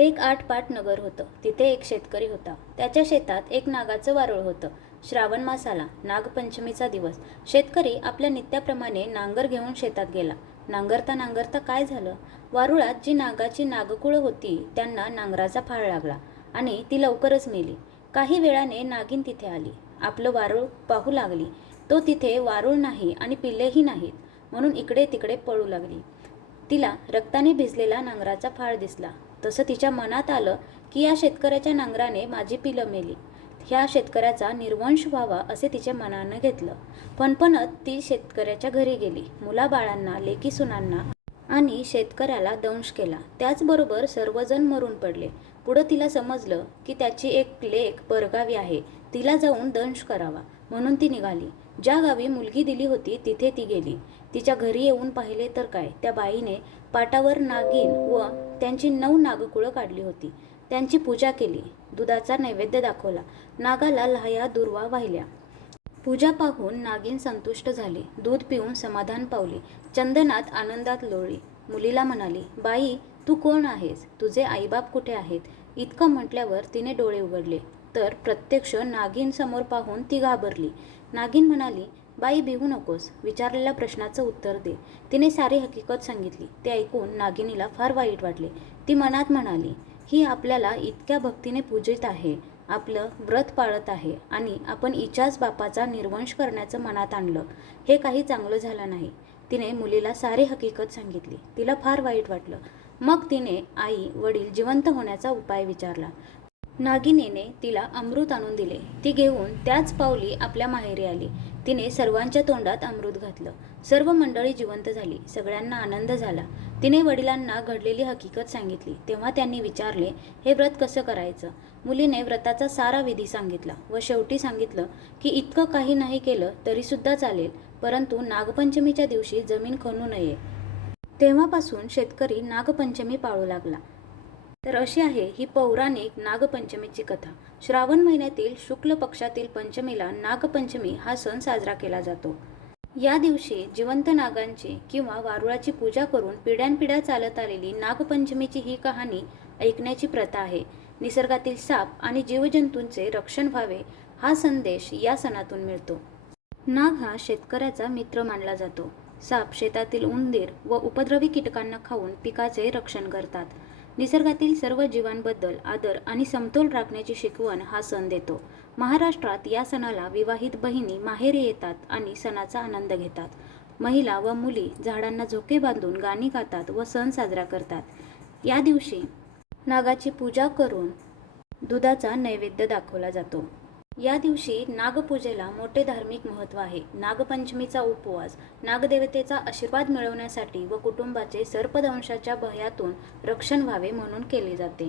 एक आटपाट नगर होतं. तिथे एक शेतकरी होता. त्याच्या शेतात एक नागाचं वारूळ होतं. श्रावण मास आला, नागपंचमीचा दिवस. शेतकरी आपल्या नित्याप्रमाणे नांगर घेऊन शेतात गेला. नांगरता नांगरता काय झालं? वारुळात जी नागाची नागकुळं होती त्यांना नांगराचा फाळ लागला आणि ती लवकरच मेली. काही वेळाने नागिन तिथे आली. आपलं वारूळ पाहू लागली. तो तिथे वारूळ नाही आणि पिल्लेही नाहीत म्हणून इकडे तिकडे पळू लागली. तिला रक्ताने भिजलेला नांगराचा फाळ दिसला. तसं तिच्या मनात आलं की या शेतकऱ्याच्या नांगराने माझी पिलं मेली. ह्या शेतकऱ्याचा निर्वंश व्हावा असे तिच्या मनानं घेतलं. फणफणत ती शेतकऱ्याच्या घरी गेली. मुलाबाळांना, लेकी सुनांना आणि शेतकऱ्याला दंश केला. त्याचबरोबर सर्वजण मरून पडले. पुढं तिला समजलं की त्याची एक लेक परगावी आहे. तिला जाऊन दंश करावा म्हणून ती निघाली. ज्या गावी मुलगी दिली होती तिथे ती गेली. तिच्या घरी येऊन पाहिले तर काय, त्या बाईने पाटावर नागिन व त्यांची 9 नागकुळं काढली होती. त्यांची पूजा केली. दुधाचा नैवेद्य दाखवला. नागाला लाह्या दुर्वा वाहिल्या. पूजा पाहून नागिन संतुष्ट झाली. दूध पिऊन समाधान पावली. चंदनात आनंदात लोळली. मुलीला म्हणाली, बाई तू कोण आहेस? तुझे आईबाप कुठे आहेत? इतकं म्हटल्यावर तिने डोळे उघडले तर प्रत्यक्ष नागिन समोर पाहून ती घाबरली. नागिन म्हणाली, बाई भिवू नकोस, विचारलेल्या प्रश्नाचं उत्तर दे. तिने सारी हकीकत सांगितली. ते ऐकून नागिनीला फार वाईट वाटले. ती मनात म्हणाली, ही आपल्याला इतक्या भक्तीने पूजित आहे, आपलं व्रत पाळत आहे आणि आपण हिच्याच बापाचा निर्वंश करण्याचं मनात आणलं. हे काही चांगलं झालं नाही. तिने मुलीला सारी हकीकत सांगितली. तिला फार वाईट वाटलं. मग तिने आई वडील जिवंत होण्याचा उपाय विचारला. नागिनीने तिला अमृत आणून दिले. ती घेऊन त्याच पावली आपल्या माहेरी आली. तिने सर्वांच्या तोंडात अमृत घातलं. सर्व मंडळी जिवंत झाली. सगळ्यांना आनंद झाला. तिने वडिलांना घडलेली हकीकत सांगितली. तेव्हा त्यांनी विचारले, हे व्रत कसं करायचं? मुलीने व्रताचा सारा विधी सांगितला व शेवटी सांगितलं की इतकं काही नाही केलं तरीसुद्धा चालेल, परंतु नागपंचमीच्या दिवशी जमीन खणू नये. तेव्हापासून शेतकरी नागपंचमी पाळू लागला. तर अशी आहे ही पौराणिक नागपंचमीची कथा. श्रावण महिन्यातील शुक्ल पक्षातील पंचमीला नागपंचमी हा सण साजरा केला जातो. या दिवशी जिवंत नागांची किंवा वारुळाची पूजा करून पिढ्यानपिढ्या चालत आलेली नागपंचमीची ही कहाणी ऐकण्याची प्रथा आहे. निसर्गातील साप आणि जीवजंतूंचे रक्षण व्हावे हा संदेश या सणातून मिळतो. नाग हा शेतकऱ्याचा मित्र मानला जातो. साप शेतातील उंदीर व उपद्रवी कीटकांना खाऊन पिकाचे रक्षण करतात. निसर्गातील सर्व जीवांबद्दल आदर आणि समतोल राखण्याची शिकवण हा सण देतो. महाराष्ट्रात या सणाला विवाहित बहिणी माहेरी येतात आणि सणाचा आनंद घेतात. महिला व मुली झाडांना झोके बांधून गाणी गातात व सण साजरा करतात. या दिवशी नागाची पूजा करून दुधाचा नैवेद्य दाखवला जातो. या दिवशी नागपूजेला मोठे धार्मिक महत्त्व आहे. नागपंचमीचा उपवास नागदेवतेचा आशीर्वाद मिळवण्यासाठी व कुटुंबाचे सर्पदंशाच्या भयातून रक्षण व्हावे म्हणून केले जाते.